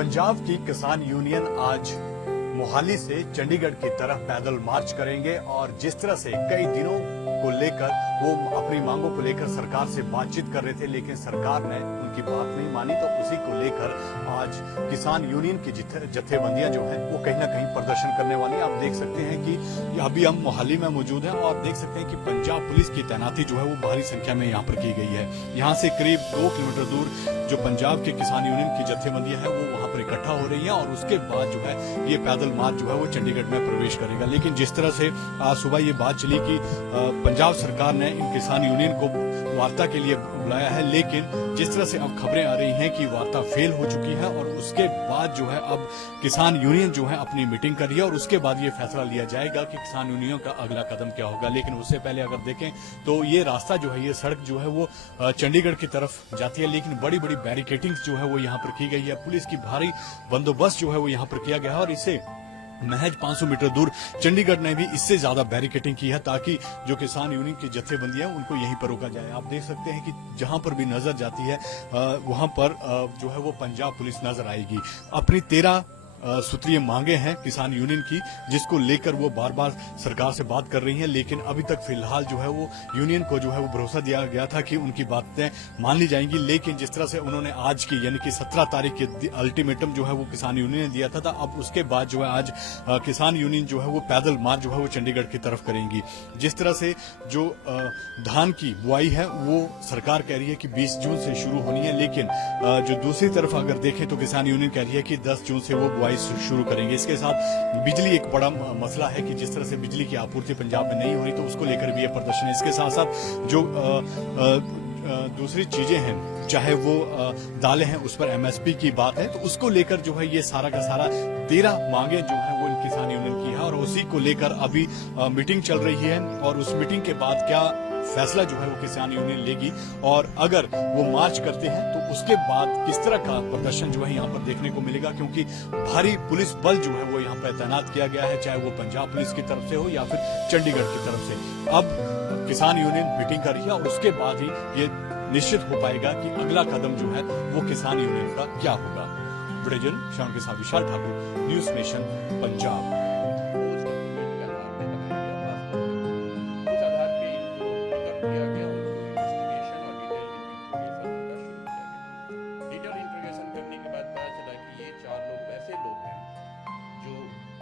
पंजाब की किसान यूनियन आज मोहाली से चंडीगढ़ की तरफ पैदल मार्च करेंगे और जिस तरह से कई दिनों को लेकर वो अपनी मांगों को लेकर सरकार से बातचीत कर रहे थे, लेकिन सरकार ने उनकी बात नहीं मानी, तो उसी को लेकर आज किसान यूनियन की जत्थेबंदियां जो है वो कहीं ना कहीं प्रदर्शन करने वाली। आप देख सकते हैं कि अभी हम मोहाली में मौजूद हैं और देख सकते हैं कि पंजाब पुलिस की तैनाती जो है वो भारी संख्या में यहाँ पर की गई है। यहाँ से करीब 2 किलोमीटर दूर जो पंजाब के किसान यूनियन की जत्थेबंदियां है वो वहां पर इकट्ठा हो रही है और उसके बाद जो है ये पैदल मार्च जो है वो चंडीगढ़ में प्रवेश करेगा। लेकिन जिस तरह से आज सुबह ये बात चली कि पंजाब सरकार ने इन किसान यूनियन को वार्ता के लिए बुलाया है, लेकिन जिस तरह से अब खबरें आ रही हैं कि वार्ता फेल हो चुकी है और उसके बाद जो है अब किसान यूनियन जो है अपनी मीटिंग कर रही है और उसके बाद ये फैसला लिया जाएगा कि किसान यूनियन का अगला कदम क्या होगा। लेकिन उससे पहले अगर देखें तो ये रास्ता जो है, ये सड़क जो है वो चंडीगढ़ की तरफ जाती है, लेकिन बड़ी बड़ी बैरिकेडिंग जो है वो यहाँ पर की गई है। पुलिस की भारी बंदोबस्त जो है वो यहाँ पर किया गया है और इससे महज 500 मीटर दूर चंडीगढ़ ने भी इससे ज्यादा बैरिकेडिंग की है ताकि जो किसान यूनियन की जत्थेबंदियां उनको यहीं पर रोका जाए। आप देख सकते हैं कि जहां पर भी नजर जाती है वहां पर जो है वो पंजाब पुलिस नजर आएगी। अपनी 13 सूत्रीय मांगे हैं किसान यूनियन की, जिसको लेकर वो बार बार सरकार से बात कर रही हैं, लेकिन अभी तक फिलहाल जो है वो यूनियन को जो है वो भरोसा दिया गया था कि उनकी बातें मान ली जाएंगी। लेकिन जिस तरह से उन्होंने आज की यानी कि 17 तारीख के अल्टीमेटम जो है वो किसान यूनियन ने दिया था, अब उसके बाद जो है आज किसान यूनियन जो है वो पैदल मार्च जो है वो चंडीगढ़ की तरफ करेंगी। जिस तरह से जो धान की बुआई है वो सरकार कह रही है कि 20 जून से शुरू होनी है, लेकिन जो दूसरी तरफ अगर देखें तो किसान यूनियन कह रही है कि 10 जून से वो बुआई शुरू करेंगे। इसके साथ बिजली एक बड़ा मसला है कि जिस तरह से बिजली की आपूर्ति पंजाब में नहीं हो रही, तो उसको लेकर भी ये प्रदर्शन है। इसके साथ साथ जो दूसरी चीजें हैं, चाहे वो दालें हैं, उस पर MSP की बात है, तो उसको लेकर जो है ये सारा का सारा 13 मांगे जो है वो इन किसान यूनियन की है और उसी को लेकर अभी मीटिंग चल रही है और उस मीटिंग के बाद क्या फैसला जो है वो किसान यूनियन लेगी और अगर वो मार्च करते हैं तो उसके बाद किस तरह का प्रदर्शन जो है यहाँ पर देखने को मिलेगा, क्योंकि भारी पुलिस बल जो है वो यहाँ पर तैनात किया गया है, चाहे वो पंजाब पुलिस की तरफ से हो या फिर चंडीगढ़ की तरफ से। अब किसान यूनियन मीटिंग कर रही है और उसके बाद ही ये निश्चित हो पाएगा कि अगला कदम जो है वो किसान यूनियन का क्या होगा। वीडियो जर्नलिस्ट के साथ Vishal Thakur, news nation Punjab.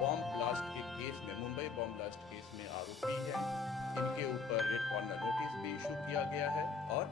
Bomb blast के केस में, मुंबई बॉम्ब ब्लास्ट केस में आरोपी हैं। इनके ऊपर रेड कॉर्नर नोटिस भी इशू किया गया है और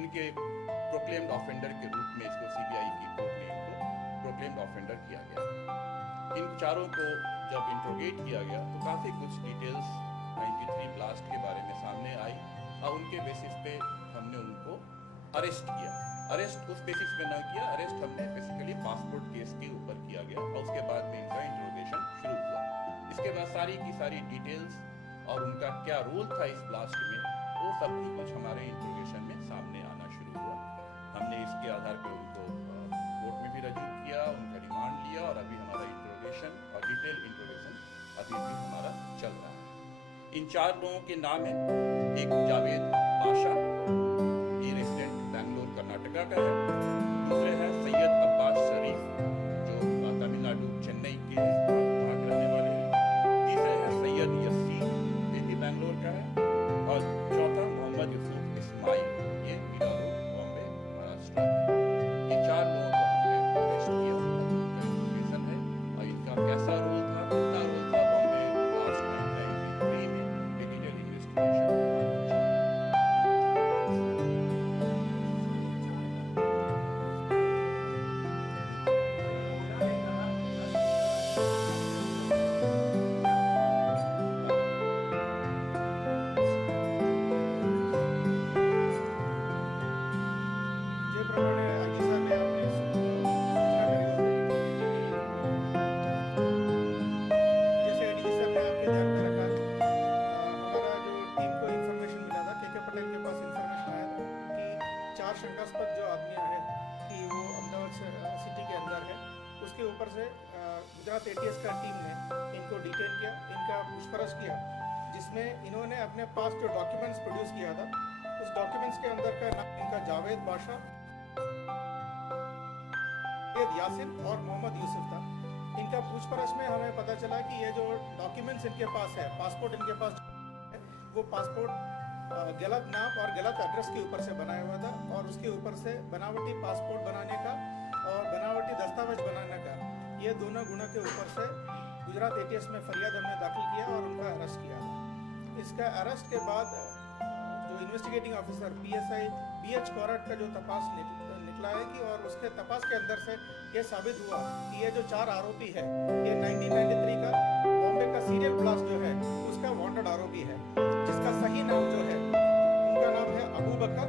इनके प्रोक्लेम्ड ऑफेंडर के रूप में इसको CBI की कोर्ट ने इनको प्रोक्लेम्ड ऑफेंडर किया गया। इन चारों को जब इंट्रोगेट किया गया तो काफ़ी कुछ डिटेल्स 93 ब्लास्ट के बारे में सामने आई और उनके बेसिस पे हमने उनको अरेस्ट किया। अरेस्ट उस बेसिस पे ना किया, अरेस्ट हमने बेसिकली पासपोर्ट केस के ऊपर किया गया और उसके बाद में इनका इंट्रोगेशन शुरू हुआ। इसके बाद सारी की सारी डिटेल्स और उनका क्या रोल था इस ब्लास्ट में, वो सब कुछ हमारे इंट्रोगेशन में सामने आना शुरू हुआ। हमने इसके आधार पर उनको कोर्ट में भी रजू किया, उनका रिमांड लिया और अभी हमारा इंट्रोगेशन और डिटेल इंट्रोगेशन अभी भी हमारा चल रहा है। इन 4 लोगों के नाम है, एक जावेद बाशा, ये रेसिडेंट बैंगलोर कर्नाटका का है। दूसरे हैं सैयद अब्बास शरीफ जो तमिलनाडु चेन्नई के वहाँ के रहने वाले हैं। तीसरे हैं सैयद यस्सी, ये भी बैंगलोर का है। और चौथा मोहम्मद यूसुफ इस्माइल, ये बिलारो बॉम्बे महाराष्ट्र के। ये 4 लोगों को हमने अरेस्ट किया, उनका इंट्रोगेशन है और इनका कैसा रोल था, कितना रोल था बॉम्बे ब्लास्ट 1993 में, ये डिटेल इन्वेस्टिगेशन। शंकास्पद जो आदमी है कि वो अहमदाबाद सिटी के अंदर है, उसके ऊपर से गुजरात ATS का टीम ने इनको डिटेन किया, इनका पूछताछ किया, जिसमें इन्होंने अपने पास जो डॉक्यूमेंट्स प्रोड्यूस किया था, उस डॉक्यूमेंट्स के अंदर का नाम इनका जावेद बाशा सैयद यासिन और मोहम्मद यूसुफ था। इनका पूछपरछ में हमें पता चला कि ये जो डॉक्यूमेंट्स इनके पास है, पासपोर्ट इनके पास है, वो पासपोर्ट गलत नाम और गलत एड्रेस के ऊपर से बनाया हुआ था और उसके ऊपर से बनावटी पासपोर्ट बनाने का और बनावटी दस्तावेज बनाने का, ये दोनों गुनों के ऊपर से गुजरात एटीएस में फरियाद हमने दाखिल किया और उनका अरेस्ट किया था। इसका अरेस्ट के बाद जो investigating officer PSI BH Korat का जो तपास निकला है कि और उसके तपास के अंदर से ये साबित हुआ कि ये जो 4 आरोपी है, ये 1993 का बॉम्बे का सीरियल ब्लास्ट जो है उसका वांटेड आरोपी है, जिसका सही नाम जो है उनका नाम है अबू बकर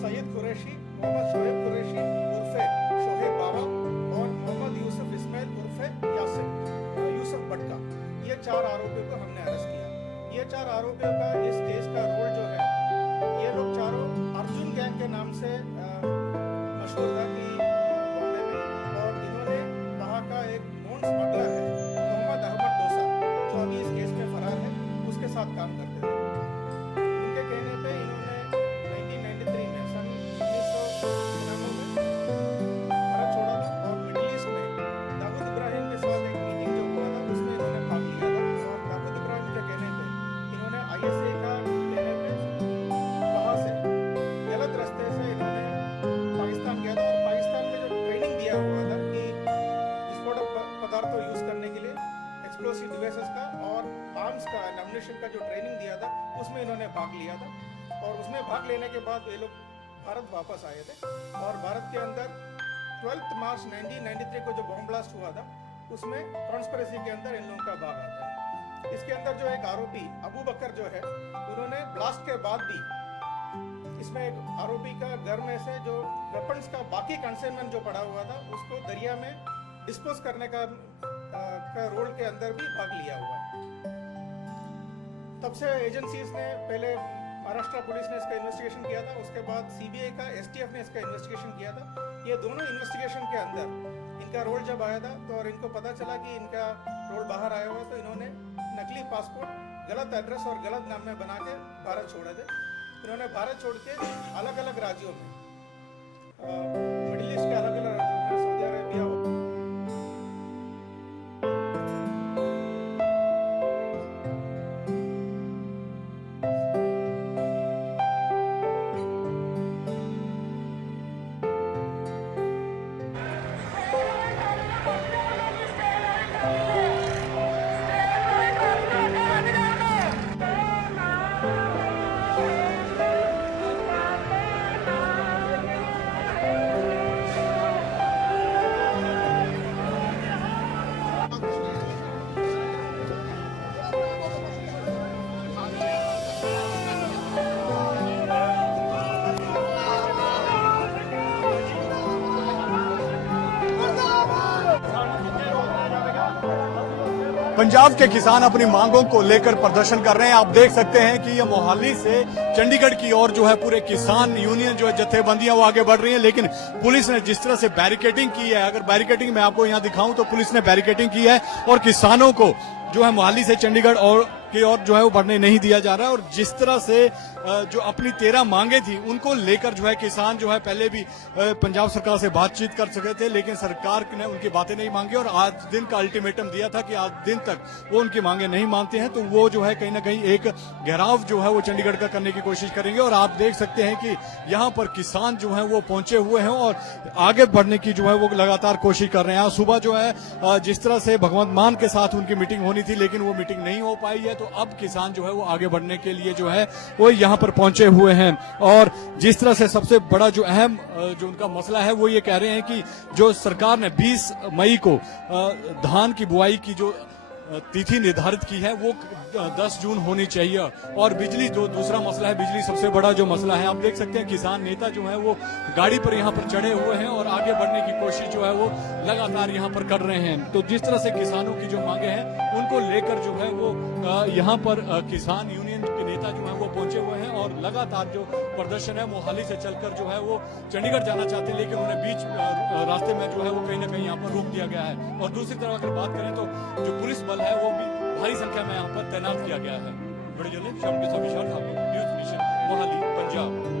सैयद कुरैशी, मोहम्मद शोएब कुरैशी उर्फे शोहेब बाबा और मोहम्मद यूसुफ इस्माइल उर्फे यूसुफ बटका। ये 4 आरोपियों को हमने अरेस्ट किया। ये 4 आरोपियों का इस केस का रोल जो है, ये लोग चारों अर्जुन गैंग के नाम से मशहूर था कि बॉम्बे में, और इन्होंने वहाँ का एक नॉन स्मगलर है मोहम्मद अहमद डोसा, जो अभी इस केस में फरार है, उसके साथ काम करते थे। उनके कहने पे इन्होंने 1993 में सन 1999 में भारत छोड़ा था और मिडिल ईस्ट में दाऊद इब्राहिम के साथ एक मीटिंग जो हुआ था उसमें इन्होंने भाग लिया था। और दाऊद इब्राहिम के कहने पे इन्होंने ISA का कहने पे वहाँ से गलत रास्ते से इन्होंने पाकिस्तान गया था और पाकिस्तान में जो ट्रेनिंग दिया हुआ था कि विस्फोटक पदार्थों यूज करने के लिए, एक्सप्लोसिव डिवाइसेस का और आर्म्स का एम्युनिशन का जो ट्रेनिंग दिया था उसमें इन्होंने भाग लिया था। और उसमें भाग लेने के बाद ये लोग भारत वापस आए थे और भारत के अंदर 12 मार्च 1993 को जो बॉम्ब ब्लास्ट हुआ था उसमें कॉन्स्पिरेसी के अंदर इन लोगों का भाग आता है। इसके अंदर जो एक आरोपी अबू बकर जो है, उन्होंने ब्लास्ट के बाद भी इसमें एक आरोपी का घर में से जो वेपन्स का बाकी कंसाइनमेंट जो पड़ा हुआ था उसको दरिया में डिस्पोज करने का रोल के अंदर भी भाग लिया हुआ है। तब से एजेंसीज ने पहले महाराष्ट्र पुलिस ने इसका इन्वेस्टिगेशन किया था, उसके बाद CBI का STF ने इसका इन्वेस्टिगेशन किया था। ये दोनों इन्वेस्टिगेशन के अंदर इनका रोल जब आया था तो और इनको पता चला कि इनका रोल बाहर आया हुआ, तो इन्होंने नकली पासपोर्ट गलत एड्रेस और गलत नाम में बना के भारत छोड़े थे। इन्होंने भारत छोड़ के अलग अलग राज्यों में, मिडिल ईस्ट के अलग अलग राज्यों में, सऊदी अरेबिया, पंजाब के किसान अपनी मांगों को लेकर प्रदर्शन कर रहे हैं। आप देख सकते हैं कि ये मोहाली से चंडीगढ़ की ओर जो है पूरे किसान यूनियन जो है जत्थेबंदियां वो आगे बढ़ रही हैं, लेकिन पुलिस ने जिस तरह से बैरिकेडिंग की है, अगर बैरिकेडिंग मैं आपको यहां दिखाऊं तो पुलिस ने बैरिकेडिंग की है और किसानों को जो है मोहाली से चंडीगढ़ और की ओर जो है वो बढ़ने नहीं दिया जा रहा है। और जिस तरह से जो अपनी 13 मांगे थी उनको लेकर जो है किसान जो है पहले भी पंजाब सरकार से बातचीत कर सके थे, लेकिन सरकार ने उनकी बातें नहीं मांगी और आज दिन का अल्टीमेटम दिया था कि आज दिन तक वो उनकी मांगे नहीं मानते हैं तो वो जो है कहीं ना कहीं एक घेराव जो है वो चंडीगढ़ का करने की कोशिश करेंगे। और आप देख सकते हैं कि यहाँ पर किसान जो है वो पहुंचे हुए हैं और आगे बढ़ने की जो है वो लगातार कोशिश कर रहे हैं। आज सुबह जो है जिस तरह से भगवंत मान के साथ उनकी मीटिंग होनी थी, लेकिन वो मीटिंग नहीं हो पाई है, तो अब किसान जो है वो आगे बढ़ने के लिए जो है वो यहाँ पर पहुंचे हुए हैं। और जिस तरह से सबसे बड़ा जो अहम जो उनका मसला है वो ये कह रहे हैं कि जो सरकार ने 20 मई को धान की बुआई की जो तिथि निर्धारित की है वो 10 जून होनी चाहिए। और बिजली जो दूसरा मसला है, बिजली सबसे बड़ा जो मसला है। आप देख सकते हैं किसान नेता जो है वो गाड़ी पर यहाँ पर चढ़े हुए हैं और आगे बढ़ने की कोशिश जो है वो लगातार यहाँ पर कर रहे हैं। तो जिस तरह से किसानों की जो मांगे हैं उनको लेकर जो है वो यहाँ पर किसान यूनियन के नेता जो है वो पहुंचे हुए हैं और लगातार जो प्रदर्शन है मोहाली से चलकर जो है वो चंडीगढ़ जाना चाहते हैं, लेकिन उन्हें बीच रास्ते में जो है वो कहीं ना कहीं यहाँ पर रोक दिया गया है। और दूसरी तरफ अगर बात करें तो जो पुलिस बल है वो भी भारी संख्या में यहाँ पर तैनात किया गया है। बड़ी जल्दी शाम के सभी शहर न्यूज मिशन मोहाली पंजाब।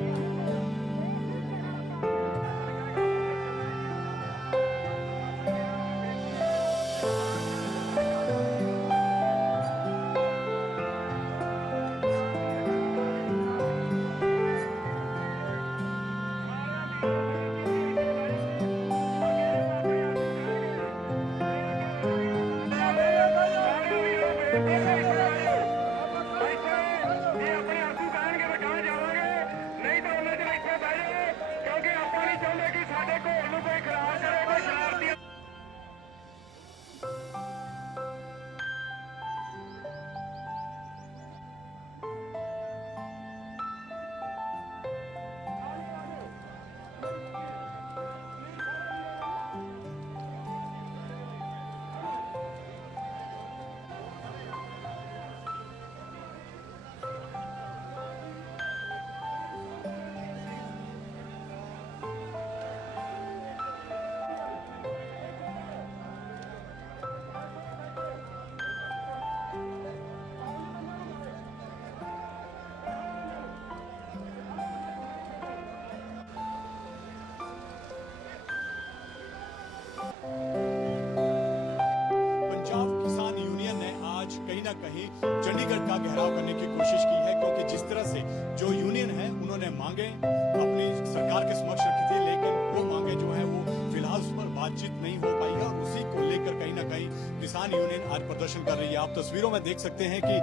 कहीं चंडीगढ़ का घेराव करने की कोशिश की है, क्योंकि जिस तरह से जो यूनियन है उन्होंने मांगे अपनी सरकार के समक्ष रखी थी, लेकिन वो मांगे जो है वो फिलहाल उस पर बातचीत नहीं हो पाई है और उसी को लेकर कहीं ना कहीं किसान यूनियन आज प्रदर्शन कर रही है। आप तस्वीरों में देख सकते हैं कि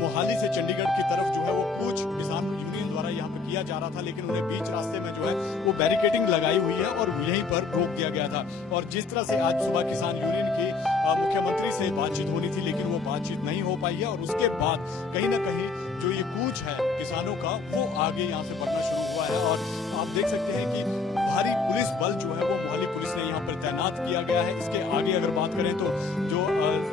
मोहाली से चंडीगढ़ की तरफ जो है वो कूच किसान यूनियन द्वारा यहाँ पे किया जा रहा था, लेकिन उन्हें बीच रास्ते में जो है वो बैरिकेडिंग लगाई हुई है और यहीं पर रोक दिया गया था। और जिस तरह से आज सुबह किसान यूनियन की मुख्यमंत्री से बातचीत होनी थी, लेकिन वो बातचीत नहीं हो पाई है और उसके बाद कहीं ना कहीं जो ये कूच है किसानों का वो आगे यहाँ से बढ़ना शुरू हुआ है। और आप देख सकते हैं कि भारी पुलिस बल जो है वो मोहाली पुलिस ने यहाँ पर तैनात किया गया है। इसके आगे अगर बात करें तो जो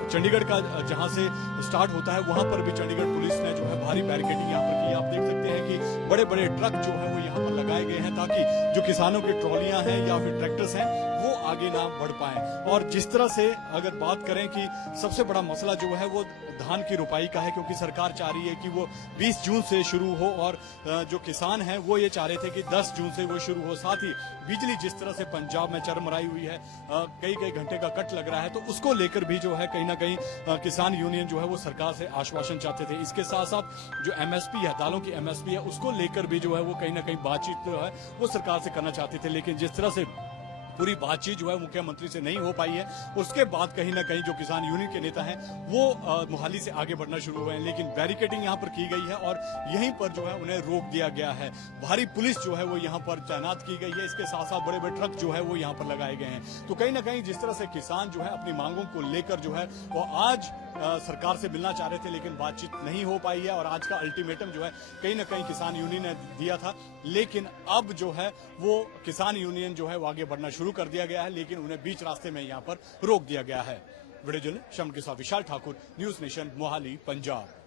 चंडीगढ़ का जहाँ से स्टार्ट होता है वहां पर भी चंडीगढ़ पुलिस ने जो है भारी बैरिकेडिंग यहाँ पर की। आप देख सकते हैं कि बड़े बड़े ट्रक जो है वो यहाँ पर लगाए गए हैं ताकि जो किसानों की ट्रॉलियां हैं या फिर ट्रैक्टर्स हैं वो आगे ना बढ़ पाए। और जिस तरह से अगर बात करें कि सबसे बड़ा मसला जो है वो धान की रुपाई का है, क्योंकि सरकार चाह रही है कि वो 20 जून से शुरू हो और जो किसान हैं वो ये चाह रहे थे कि 10 जून से वो शुरू हो। साथ ही बिजली जिस तरह से पंजाब में चरमराई हुई है, कई कई घंटे का कट लग रहा है, तो उसको लेकर भी जो है कहीं ना कहीं किसान यूनियन जो है वो सरकार से आश्वासन चाहते थे। इसके साथ साथ जो एमएसपी है, दालों की एमएसपी है, उसको लेकर भी जो है वो कहीं ना कहीं बातचीत जो है वो सरकार से करना चाहते थे, लेकिन जिस तरह से पूरी बातचीत जो है मुख्यमंत्री से नहीं हो पाई है, उसके बाद कहीं ना कहीं जो किसान यूनियन के नेता हैं वो मोहाली से आगे बढ़ना शुरू हुए हैं, लेकिन बैरिकेडिंग यहाँ पर की गई है और यहीं पर जो है उन्हें रोक दिया गया है। भारी पुलिस जो है वो यहाँ पर तैनात की गई है, इसके साथ साथ बड़े बड़े ट्रक जो है वो यहाँ पर लगाए गए हैं। तो कहीं ना कहीं जिस तरह से किसान जो है अपनी मांगों को लेकर जो है वो आज सरकार से मिलना चाह रहे थे, लेकिन बातचीत नहीं हो पाई है और आज का अल्टीमेटम जो है कहीं ना कहीं किसान यूनियन ने दिया था, लेकिन अब जो है वो किसान यूनियन जो है वो आगे बढ़ना शुरू कर दिया गया है, लेकिन उन्हें बीच रास्ते में यहाँ पर रोक दिया गया है। वीडियो जर्नलिस्ट शम के साथ विशाल ठाकुर, न्यूज नेशन, मोहाली, पंजाब।